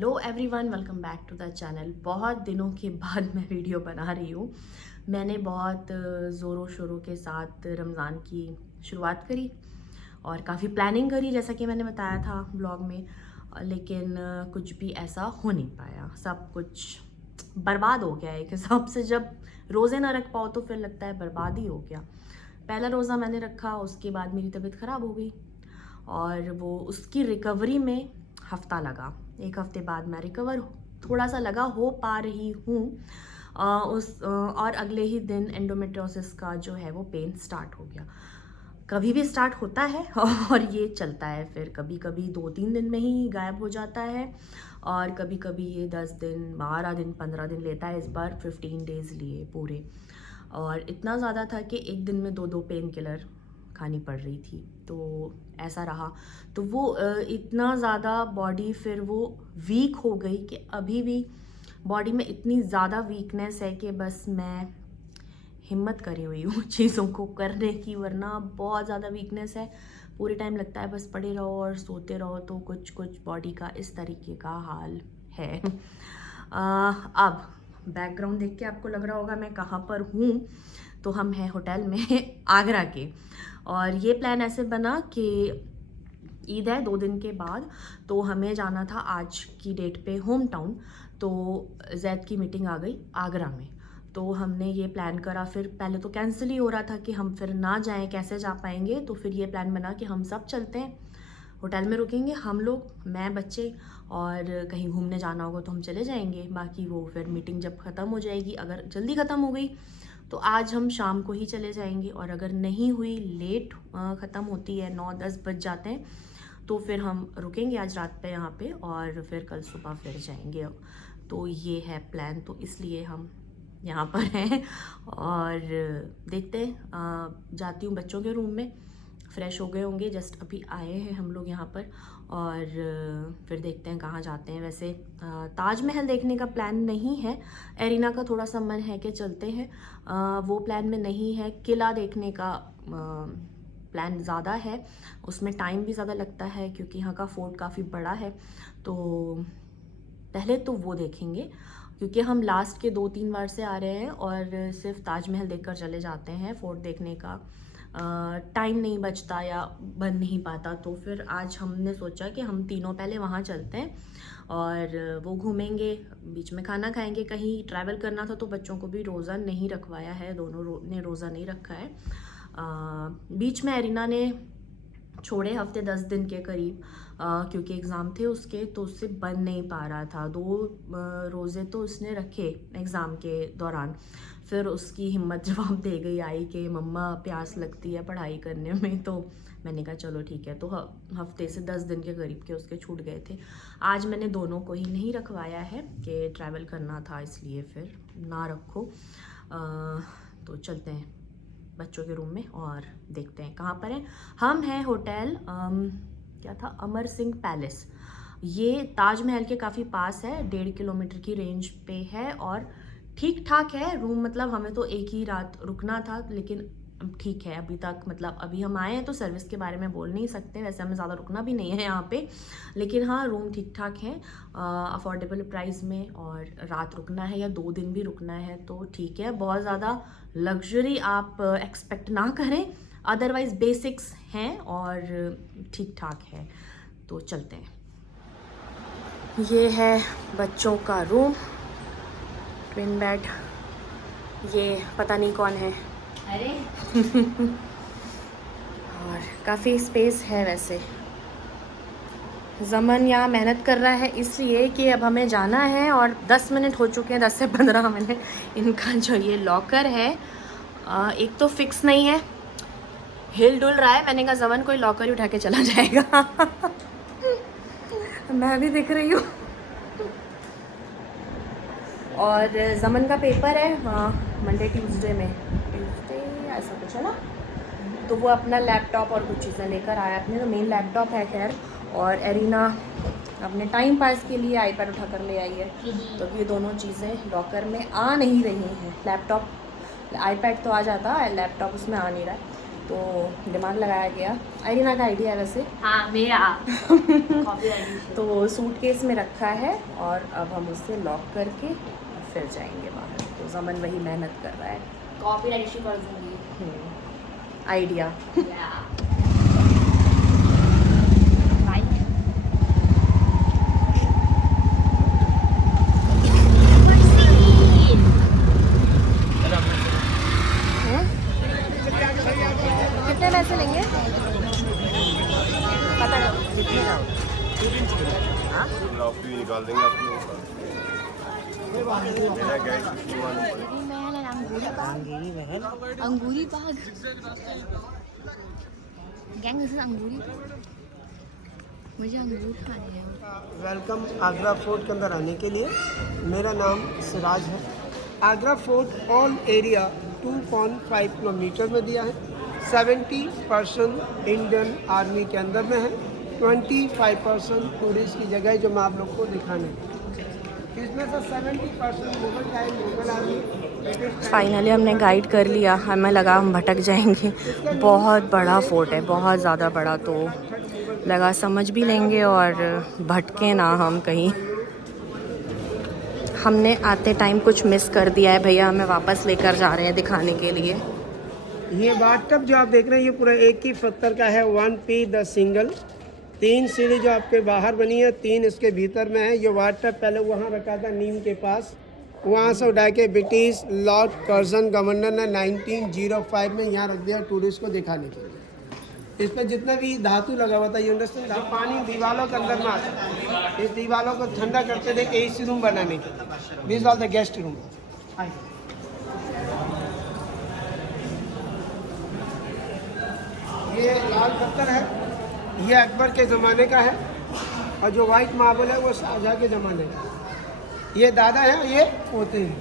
Hello everyone, welcome back to the channel. बहुत दिनों के बाद मैं वीडियो बना रही हूँ। मैंने बहुत ज़ोरों शोरों के साथ रमज़ान की शुरुआत करी और काफ़ी प्लानिंग करी, जैसा कि मैंने बताया था ब्लॉग में, लेकिन कुछ भी ऐसा हो नहीं पाया। सब कुछ बर्बाद हो गया एक हिसाब से। जब रोज़े ना रख पाओ तो फिर लगता है बर्बाद ही हो गया। पहला रोज़ा मैंने रखा, उसके बाद मेरी तबीयत ख़राब हो गई और वो उसकी रिकवरी में हफ़्ता लगा। एक हफ़्ते बाद मैं रिकवर थोड़ा सा लगा हो पा रही हूँ। और अगले ही दिन एंडोमेट्रियोसिस का जो है वो पेन स्टार्ट हो गया। कभी भी स्टार्ट होता है और ये चलता है, फिर कभी कभी 2-3 दिन में ही गायब हो जाता है और कभी कभी ये 10 दिन, 12 दिन, 15 दिन लेता है। इस बार 15 डेज़ लिए पूरे, और इतना ज़्यादा था कि एक दिन में 2-2 पेन किलर खानी पड़ रही थी। तो ऐसा रहा, तो वो इतना ज़्यादा बॉडी फिर वो वीक हो गई कि अभी भी बॉडी में इतनी ज़्यादा वीकनेस है कि बस मैं हिम्मत करी हुई हूँ चीज़ों को करने की, वरना बहुत ज़्यादा वीकनेस है। पूरे टाइम लगता है बस पड़े रहो और सोते रहो। तो कुछ कुछ बॉडी का इस तरीके का हाल है। अब बैकग्राउंड देख के आपको लग रहा होगा मैं कहाँ पर हूँ। तो हम हैं होटल में आगरा के, और ये प्लान ऐसे बना कि ईद है 2 दिन के बाद, तो हमें जाना था आज की डेट पे होम टाउन। तो जैद की मीटिंग आ गई आगरा में, तो हमने ये प्लान करा। फिर पहले तो कैंसिल ही हो रहा था कि हम फिर ना जाएं, कैसे जा पाएंगे। तो फिर ये प्लान बना कि हम सब चलते हैं, होटल में रुकेंगे हम लोग, मैं, बच्चे, और कहीं घूमने जाना होगा तो हम चले जाएंगे। बाकी वो फिर मीटिंग जब ख़त्म हो जाएगी, अगर जल्दी ख़त्म हो गई तो आज हम शाम को ही चले जाएंगे, और अगर नहीं हुई, लेट ख़त्म होती है, 9-10 बज जाते हैं, तो फिर हम रुकेंगे आज रात पे यहाँ पे और फिर कल सुबह फिर जाएंगे। तो ये है प्लान, तो इसलिए हम यहाँ पर हैं। और देखते हैं, जाती हूँ बच्चों के रूम में, फ़्रेश हो गए होंगे, जस्ट अभी आए हैं हम लोग यहाँ पर, और फिर देखते हैं कहाँ जाते हैं। वैसे ताजमहल देखने का प्लान नहीं है, एरिना का थोड़ा सा मन है कि चलते हैं, वो प्लान में नहीं है। किला देखने का प्लान ज़्यादा है, उसमें टाइम भी ज़्यादा लगता है क्योंकि यहाँ का फोर्ट काफ़ी बड़ा है। तो पहले तो वो देखेंगे, क्योंकि हम लास्ट के 2-3 बार से आ रहे हैं और सिर्फ ताजमहल देखकर चले जाते हैं। फोर्ट देखने का टाइम नहीं बचता या बन नहीं पाता। तो फिर आज हमने सोचा कि हम तीनों पहले वहाँ चलते हैं और वो घूमेंगे, बीच में खाना खाएंगे। कहीं ट्रैवल करना था तो बच्चों को भी रोज़ा नहीं रखवाया है, दोनों ने रोज़ा नहीं रखा है। बीच में एरिना ने छोड़े हफ्ते 10 दिन के करीब, क्योंकि एग्ज़ाम थे उसके, तो उससे बन नहीं पा रहा था। 2 रोज़े तो उसने रखे एग्ज़ाम के दौरान। फिर उसकी हिम्मत जवाब दे गई आई कि मम्मा प्यास लगती है पढ़ाई करने में। तो मैंने कहा चलो ठीक है। तो हफ्ते से 10 दिन के करीब के उसके छूट गए थे। आज मैंने दोनों को ही नहीं रखवाया है कि ट्रैवल करना था, इसलिए फिर ना रखो। तो चलते हैं बच्चों के रूम में और देखते हैं कहाँ पर है। हम हैं होटल क्या था, अमर सिंह पैलेस। ये ताजमहल के काफ़ी पास है, 1.5 किलोमीटर की रेंज पे है, और ठीक ठाक है रूम। मतलब हमें तो एक ही रात रुकना था, लेकिन ठीक है अभी तक। मतलब अभी हम आए हैं तो सर्विस के बारे में बोल नहीं सकते, वैसे हमें ज़्यादा रुकना भी नहीं है यहाँ पे, लेकिन हाँ रूम ठीक ठाक है, अफोर्डेबल प्राइस में। और रात रुकना है या 2 दिन भी रुकना है तो ठीक है। बहुत ज़्यादा लग्जरी आप एक्सपेक्ट ना करें, अदरवाइज बेसिक्स हैं और ठीक ठाक है। तो चलते हैं। ये है बच्चों का रूम, ट्विन बेड। ये पता नहीं कौन है, अरे और काफ़ी स्पेस है। वैसे ज़मन यहाँ मेहनत कर रहा है इसलिए कि अब हमें जाना है, और 10 मिनट हो चुके हैं, 10 से 15 मिनट। इनका जो ये लॉकर है, एक तो फिक्स नहीं है, हिल डुल रहा है। मैंने कहा ज़मन कोई लॉकर ही उठा के चला जाएगा। मैं भी दिख रही हूँ। और ज़मन का पेपर है वहाँ मंडे ट्यूसडे में, ऐसा कुछ है ना। तो वो अपना लैपटॉप और कुछ चीज़ें लेकर आया अपने, तो मेन लैपटॉप है खैर। और एरिना अपने टाइम पास के लिए आईपैड उठा कर ले आई है। तो ये दोनों चीज़ें लॉकर में आ नहीं रही हैं। लैपटॉप, आईपैड तो आ जाता है, लैपटॉप उसमें आ नहीं रहा है। तो दिमाग लगाया गया। आइरिना का आइडिया है वैसे। हाँ मेरा कॉपी तो सूटकेस में रखा है और अब हम उससे लॉक करके फिर जाएंगे बाहर। तो जमन वही मेहनत कर रहा है। कॉपी राइट इशू कर दूँगी। आइडिया। कितने पैसे लेंगे पता निकाल देंगे आप लोगों का। अंगूरी बाग गैंग अंगूरी मुझे अंगूर खाने हैं। वेलकम आगरा फोर्ट के अंदर आने के लिए। मेरा नाम सिराज है। Agra fort all area 2.5 kilometre में दिया है। 70% इंडियन आर्मी के अंदर में है। 25% टूरिस्ट की जगह है जो मैं आप लोग को दिखाने। इसमें से 70% Mughal time Mughal army. Finally हमने गाइड कर लिया। हमें लगा हम भटक जाएंगे। बहुत बड़ा फोर्ट है, बहुत ज़्यादा बड़ा। तो लगा समझ भी लेंगे और भटके ना हम कहीं। हमने आते टाइम कुछ मिस कर दिया है। भैया हमें वापस लेकर जा रहे हैं दिखाने के लिए। ये बाथटब जो आप देख रहे हैं ये पूरा एक ही पत्थर का है। 1P the single. 3 सीढ़ी जो आपके बाहर बनी है, 3 इसके भीतर में है। ये बाथटब पहले वहाँ रखा था नीम के पास। वहाँ से उठा के ब्रिटिश लॉर्ड कर्जन गवर्नर ने 1905 में यहाँ रख दिया टूरिस्ट को दिखाने के लिए। इस पर जितना भी धातु लगा हुआ था, ये अंडरस्टैंड, पानी दीवारों के अंदर में आता है। इस दीवारों को ठंडा करते थे एसी रूम बनाने के। This all the guest room. ये लाल पत्थर है, ये अकबर के ज़माने का है। और जो वाइट मार्बल है वो शाहजहाँ के ज़माने का। ये दादा है, ये पोते हैं।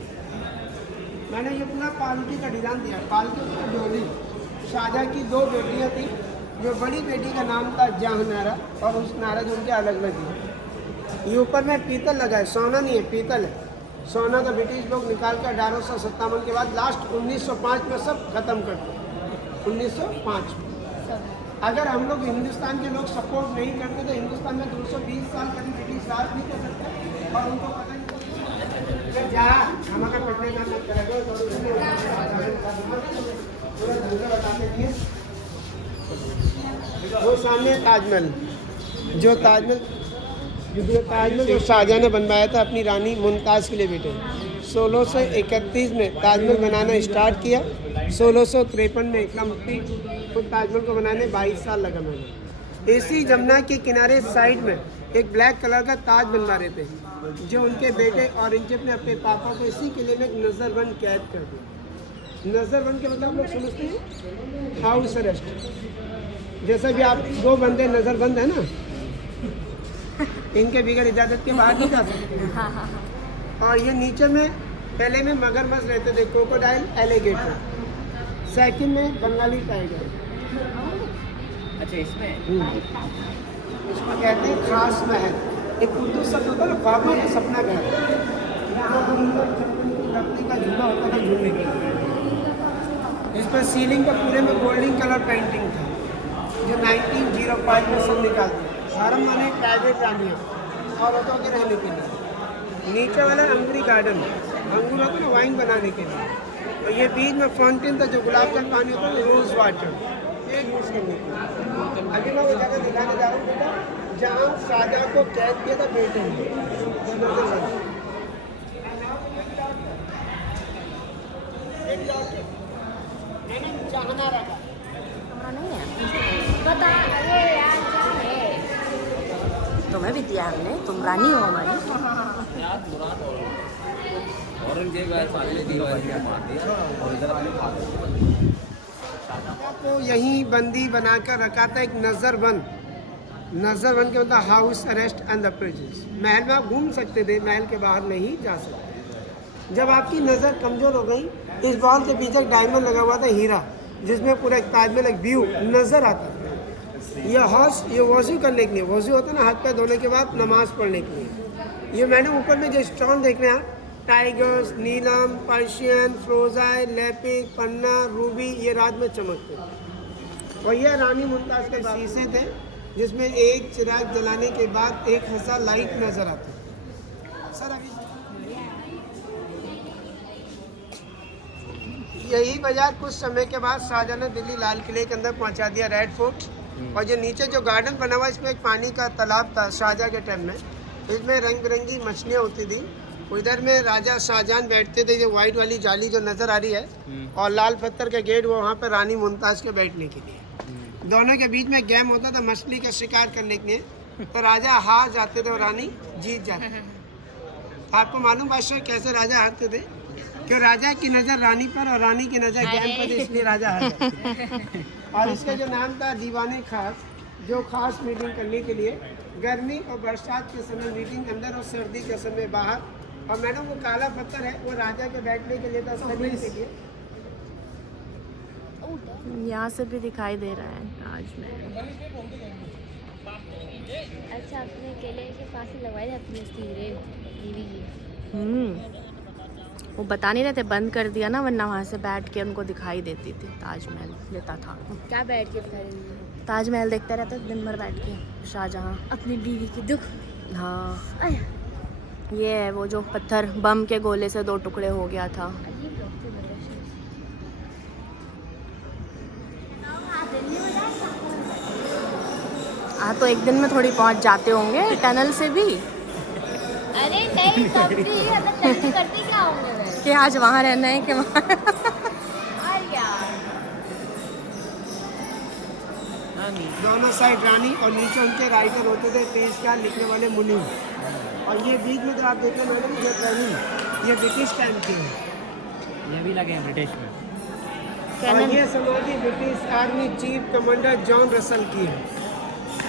मैंने ये पूरा पालकी का डिज़ाइन दिया। पालकी की डोली। शाहजहाँ की 2 बेटियाँ थी। जो बड़ी बेटी का नाम था जहांनारा और उस नारा जो उनके अलग अलग है। ये ऊपर में पीतल लगा है, सोना नहीं है, पीतल है। सोना तो ब्रिटिश लोग निकाल कर 1857 के बाद लास्ट 1905 में सब खत्म कर दिया। 1905 में अगर हम लोग हिंदुस्तान के लोग सपोर्ट नहीं करते तो हिंदुस्तान में 220 साल कभी ब्रिटिश राज नहीं कर सकते। और उनको पता नहीं जहाँ हमारा पढ़ने का मत करेगा बताते दिए। वो सामने ताजमहल, जो ताजमहल जो शाहजहाँ ने बनवाया था अपनी रानी मुमताज़ के लिए बेटे। 1631 में ताजमहल बनाना स्टार्ट किया। 1653 में कंप्लीट खुद ताजमहल को बनाने 22 साल लगा मैंने। इसी जमुना के किनारे साइड में एक ब्लैक कलर का ताज बनवा रहे थे, जो उनके बेटे औरंगजेब ने अपने पापा को इसी किले में एक नज़रबंद कैद कर दिया। नज़रबंद के मतलब लोग समझते हैं हाउस अरेस्ट। जैसा भी आप 2 बंदे नज़रबंद है ना, इनके बगैर इजाज़त के बाहर नहीं जा सकते। और ये नीचे में पहले में मगरमच्छ रहते थे, क्रोकोडाइल, एलिगेटर। सेकंड में बंगाली टाइगर। अच्छा इसमें इसको कहते हैं खास महल। एक उर्दू शब्द होता है ना, ख्वाबों का सपना घर। लकड़ी का झूला होता था झूलने के लिए। इस पर सीलिंग का पूरे में गोल्डन कलर पेंटिंग था, जो 1905 में सब निकाल दिया। हारम माने प्राइवेट रानियाँ औरतों के रहने के लिए। नीचे वाला अंगूरी गार्डन, अंगूर होता है ना वाइन बनाने के लिए। तो ये बीच में फाउंटेन था, जो गुलाब जल पानी होता है, रोज़ वाटर, ये यूज़ करने के लिए। अभी मैं वो जगह दिखाने जा रहा हूँ बेटा, जहाँ शाहजहाँ को कैद किया था बेटे ने। जहांनारा का तुम्हें भी दिया हमने, तुम रानी हो हमारी। औरंगजेब मार दिया और इधर अपने को यहीं बंदी बनाकर रखा था। एक नज़रबंद के मतलब house arrest and the prisons. महल में आप घूम सकते थे, महल के बाहर नहीं जा सकते। जब आपकी नज़र कमज़ोर हो गई, इस बॉल के पीछे एक डायमंड लगा हुआ था, हीरा, जिसमें पूरा एक ताजमहल, एक व्यू नज़र आता। ये वज़ू करने के लिए, वज़ू होता है ना हाथ पैर धोने के बाद नमाज़ पढ़ने के लिए। ये मैंने ऊपर में जो स्टोन देख रहे हैं, टाइगर्स, नीलम, पर्शियन, फ्रोजाई, लेपिक, पन्ना, रूबी, ये रात में चमकते हैं। और ये रानी मुमताज़ के शीशे थे जिसमें एक चिराग जलाने के बाद 1000 लाइट नजर आती। सर अभी यही बाजार कुछ समय के बाद शाहजहां ने दिल्ली लाल किले के अंदर पहुंचा दिया, रेड फोर्ट। और जो नीचे जो गार्डन बना हुआ इसमें एक पानी का तालाब था शाहजहां के टाइम में, इसमें रंग बिरंगी मछलियाँ होती थी। उधर में राजा शाहजहां बैठते थे, जो वाइट वाली जाली जो नज़र आ रही है, और लाल पत्थर का गेट वो वहाँ पर रानी मुमताज़ के बैठने के लिए। दोनों के बीच में गेम होता था मछली का शिकार करने के लिए, तो राजा हार जाते थे और रानी जीत जाती थी। आपको मालूम बादशाह कैसे राजा हारते थे? कि राजा की नज़र रानी पर और रानी की नज़र गेम पर, इसलिए राजा हार जाते। और इसका जो नाम था दीवाने खास, जो खास मीटिंग करने के लिए गर्मी और बरसात के समय मीटिंग अंदर और सर्दी के समय बाहर। और मैडम वो काला पत्थर है वो राजा के बैठने के लिए था, सभी के लिए। यहाँ से भी दिखाई दे रहा है ताजमहल। अच्छा, अपने केले के पास ही लगवाई जाती है तस्वीरें बीवी की। वो बता नहीं रहे थे, बंद कर दिया ना, वरना वहाँ से बैठ के उनको दिखाई देती थी, ताजमहल देता था। क्या बैठ के दिखा रही है? ताजमहल देखते रहते दिन भर बैठ के शाहजहां। अपनी बीवी की दुख। हाँ, आया। ये है वो जो पत्थर बम के गोले से 2 टुकड़े हो गया था। अजीब लोग थे बड़े। हाँ, तो एक दिन में थोड़ी पहुँच जाते होंगे टनल से भी। अरे नहीं, तब भी मतलब जल्दी करती क्या होंगे मैं? कि आज वहाँ रहना है कि वहाँ अरे यार, दोनों साइड रानी और नीचे उनके राइटर होते थे, पेशकार लिखने वाले मुनीम। और ये बीच में तो आप देखें मैडम, ये ट्रेनिंग ये ब्रिटिश टाइम के हैं। ये भी लगे हैं ब्रिटिश में। और ये समाधि British army chief commander John Russell की है।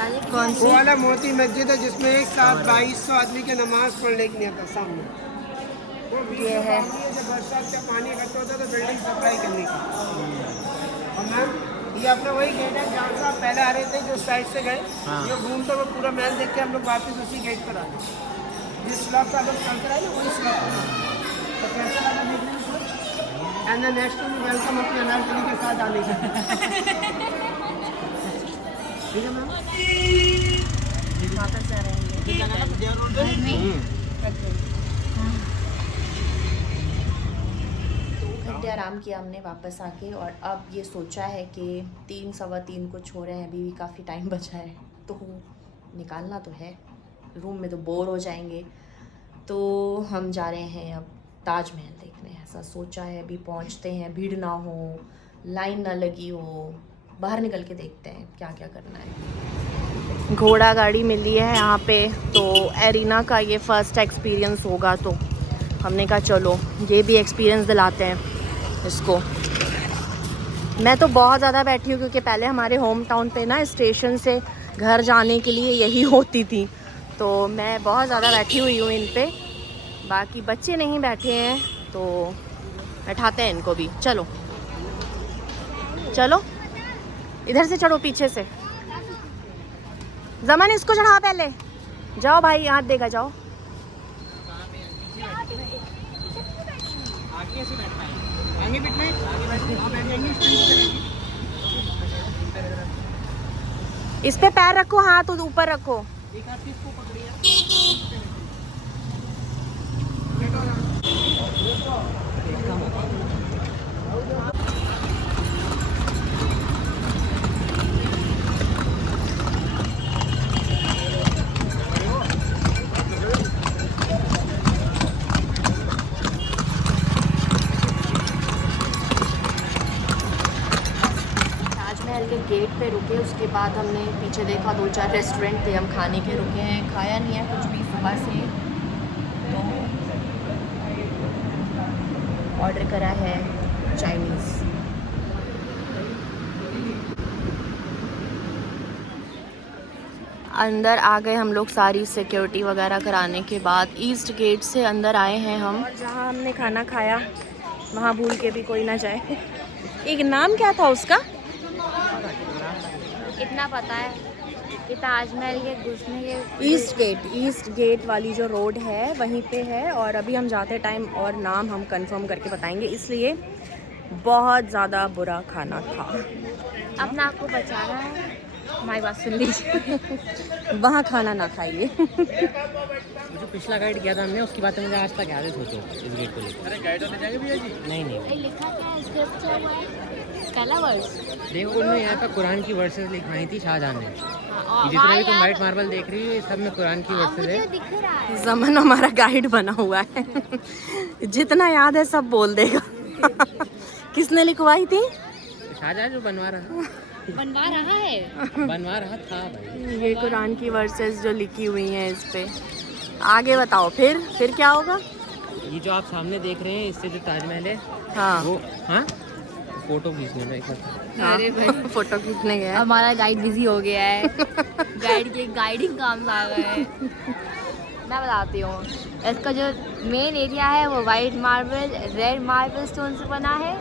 कौन वो सी? वाला मोती मस्जिद है जिसमें एक साथ 2200 आदमी की नमाज पढ़ने के लिए था सामने। वो ये है। जब बरसात का पानी इकट्ठा होता तो बिल्डिंग सप्लाई करने की। और मैम ये अपना वही गेट है जहाँ से आप पहले आ रहे थे, जो साइड से गए, जो घूमते हुए पूरा महल देख के हम लोग वापस उसी गेट पर आ गए। जिस स्लॉप से आप लोग चलते रहे ना वही स्लॉप। तो कैसा लगा देखने में कुछ? And the next time welcome अपने अनारकली के साथ आने का। ठीक है मैम। वापस जा रहे हैं। घंटे आराम किया हमने वापस आके, और अब ये सोचा है कि 3 सवा 3 को छोड़े हैं, अभी भी काफ़ी टाइम बचा है, तो निकालना तो है, रूम में तो बोर हो जाएंगे। तो हम जा रहे हैं अब ताजमहल देखने, ऐसा सोचा है। अभी पहुंचते हैं, भीड़ ना हो, लाइन ना लगी हो, बाहर निकल के देखते हैं क्या क्या करना है। घोड़ा गाड़ी मिली है यहाँ पे, तो एरिना का ये फर्स्ट एक्सपीरियंस होगा, तो हमने कहा चलो ये भी एक्सपीरियंस दिलाते हैं इसको। मैं तो बहुत ज़्यादा बैठी हूँ क्योंकि पहले हमारे होम टाउन पे ना स्टेशन से घर जाने के लिए यही होती थी, तो मैं बहुत ज़्यादा बैठी हुई हूँ इन पे। बाकी बच्चे नहीं बैठे हैं तो बैठाते हैं इनको भी। चलो चलो, इधर से चढ़ो, पीछे से। जमान इसको चढ़ा पहले, जाओ भाई, हाथ देगा, जाओ। इस पे पैर रखो, हाथ ऊपर रखो। के गेट पे रुके, उसके बाद हमने पीछे देखा 2-4 रेस्टोरेंट थे, हम खाने के रुके हैं, खाया नहीं है कुछ भी सुबह से, तो ऑर्डर करा है चाइनीज़। अंदर आ गए हम लोग, सारी सिक्योरिटी वगैरह कराने के बाद ईस्ट गेट से अंदर आए हैं हम। और जहाँ हमने खाना खाया वहाँ भूल के भी कोई ना जाए। एक नाम क्या था उसका? इतना पता है कि ताजमहल के घुसने के ईस्ट गेट वाली जो रोड है वहीं पे है। और अभी हम जाते टाइम और नाम हम कंफर्म करके बताएंगे, इसलिए बहुत ज़्यादा बुरा खाना था। अपना आपको बचाना है, हमारी बात सुन लीजिए। वहाँ खाना ना खाइए। जो पिछला गाइड किया था हमने, उसकी बातें मुझे आज तक याद है। सोचो इस गेट को लेकर। अरे गाइड होने जाएंगे भैया जी? नहीं नहीं, लिखा क्या है इसके ऊपर? हुआ है पहला वर्ष। देखो उन्होंने यहाँ पर कुरान की वर्सेस लिखवाई थी शाहजहां ने। जितना भी तुम वाइट मार्बल देख रही हो, ये सब में कुरान की वर्सेस है। दिख रहा है जमन हमारा गाइड बना हुआ है। जितना याद है सब बोल देगा। किसने लिखवाई थी? शाहजहां जो बनवा रहा बनवा रहा था भाई। ये कुरान की वर्सेस जो लिखी हुई हैं इस पे। आगे बताओ फिर क्या होगा? ये जो आप सामने देख रहे हैं, इससे जो ताजमहल है, हाँ वो हाँ फोटो खींचने में एक बार। अरे भाई फोटो खींचने गए। हमारा गाइड बिजी हो गया है। गाइड के गाइडिंग काम आ गए हैं। मैं बताती हूँ, इसका जो मेन एरिया है वो white marble, red marble stone से बना है।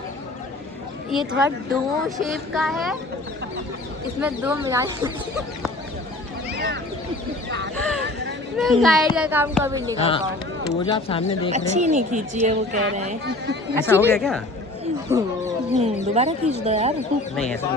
ये थोड़ा डोम शेप का है, इसमें 2 मीनार। मैं गाइड का काम कभी नहीं कर पाऊँ। तो वो जो आप सामने देख रहे अच्छी नहीं खींची है वो कह रहे हैं। हैं, ऐसा हो गया क्या? दोबारा खींच दो यार। नहीं ऐसा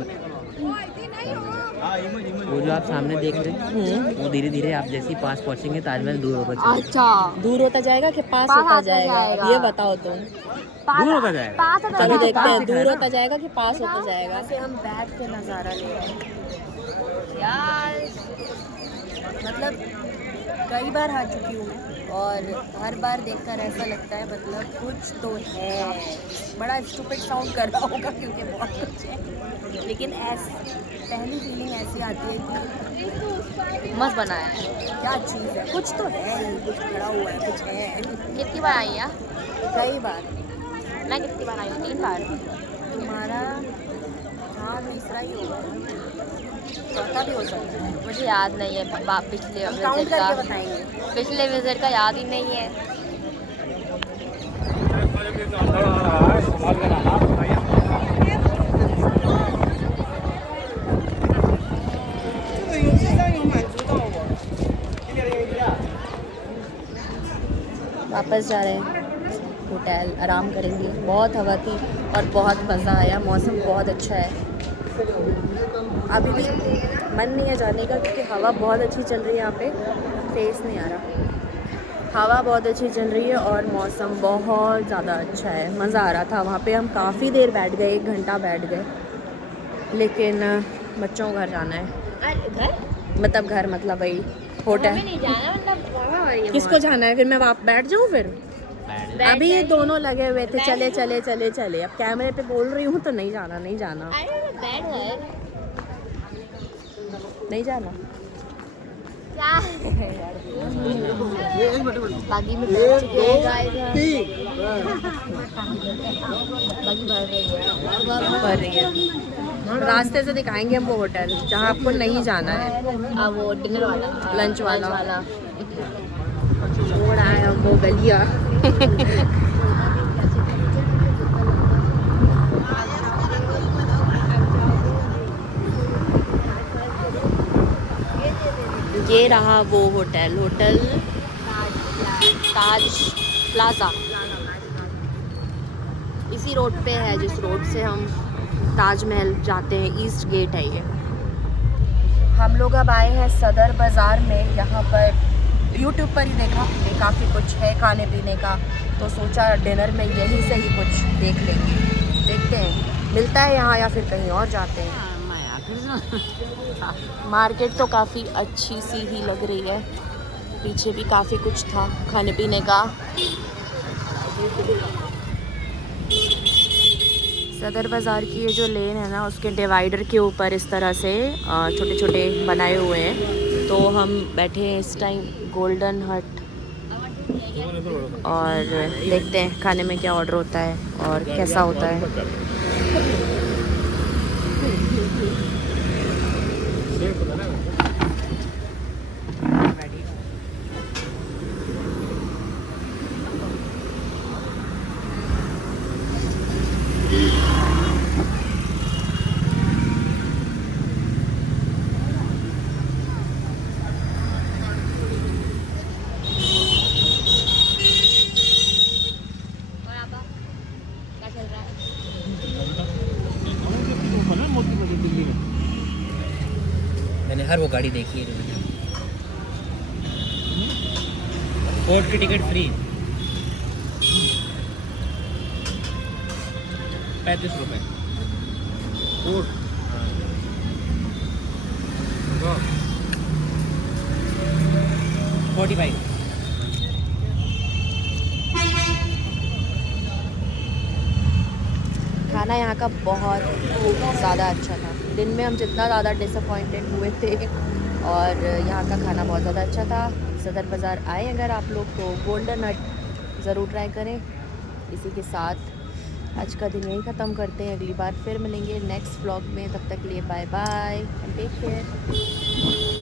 वो जो आप सामने देख रहे हैं, वो धीरे धीरे आप जैसे ही पास पहुंचेंगे, ताजमहल दूर होगा चलेगा। अच्छा, दूर होता जाएगा कि पास पास होता आता जाएगा? जाएगा। ये बताओ तुम। दूर होता जाएगा। पास होता अभी जाएगा। देखते हैं पास दूर दिख रहा है होता जाएगा कि पास होता जाएगा। ऐसे हम बैठ के नज़ारा ले रहे हैं यार। मतलब कई बार आ चुकी हूँ मैं, और हर बार देखकर ऐसा लगता है मतलब कुछ तो है। बड़ा स्टूपिड साउंड कर रहा होगा क्योंकि बहुत कुछ है, लेकिन पहली फीलिंग ऐसी आती है कि मस्त बनाया है, क्या चीज़ है, कुछ तो है, कुछ खड़ा हुआ है, कुछ है। कितनी बार आई है? कई बार। मैं कितनी बार आई हूँ? 3 बार। तुम्हारा हाँ तीसरा ही होगा, चौथा भी हो सकता है, मुझे याद नहीं है। पिछले विजिट का बताएंगे। पिछले विजिट का याद ही नहीं है। वापस जा रहे हैं होटल, आराम करेंगे। बहुत हवा थी और बहुत मज़ा आया, मौसम बहुत अच्छा है। अभी भी मन नहीं है जाने का क्योंकि हवा बहुत अच्छी चल रही है। यहाँ पे फेस नहीं आ रहा। हवा बहुत अच्छी चल रही है और मौसम बहुत ज़्यादा अच्छा है, मज़ा आ रहा था। वहाँ पे हम काफ़ी देर बैठ गए, 1 घंटा बैठ गए, लेकिन बच्चों को घर जाना है। घर मतलब वही होटल। नहीं जाना, मतलब किसको जाना है? फिर मैं वहाँ बैठ जाऊँ फिर? अभी ये दोनों लगे हुए थे, चले चले चले चले। अब कैमरे पे बोल रही हूँ तो नहीं जाना नहीं जाना नहीं जाना। बागी में बैठ चुके हैं गाइस। बागी भर रही है। रास्ते से दिखाएंगे हम वो होटल जहाँ आपको नहीं जाना है। वो डिनर वाला, लंच वाला छोड़ आए हम वो गलिया। ये रहा वो होटल ताज प्लाजा। इसी रोड पे है जिस रोड से हम ताजमहल जाते हैं, ईस्ट गेट है ये। हम लोग अब आए हैं सदर बाज़ार में। यहाँ पर यूट्यूब पर ही देखा कि काफ़ी कुछ है खाने पीने का, तो सोचा डिनर में यहीं से ही कुछ देख लेंगे। देखते हैं मिलता है यहाँ या फिर कहीं और जाते हैं। मार्केट तो काफ़ी अच्छी सी ही लग रही है, पीछे भी काफ़ी कुछ था खाने पीने का। सदर बाज़ार की ये जो लेन है ना, उसके डिवाइडर के ऊपर इस तरह से छोटे छोटे बनाए हुए हैं। तो हम बैठे हैं इस टाइम गोल्डन हट और देखते हैं खाने में क्या ऑर्डर होता है और कैसा होता है। मैंने हर वो गाड़ी देखी है जो मैंने। फोर्ट की टिकट फ्री 35 रुपये। 45। खाना यहाँ का बहुत ज़्यादा अच्छा था। दिन में हम जितना ज़्यादा डिसअपॉइंटेड हुए थे और यहाँ का खाना बहुत ज़्यादा अच्छा था। सदर बाज़ार आए अगर आप लोग तो गोल्डन हट ज़रूर ट्राई करें। इसी के साथ आज का दिन यही ख़त्म करते हैं। अगली बार फिर मिलेंगे नेक्स्ट व्लॉग में। तब तक लिए bye bye and take care.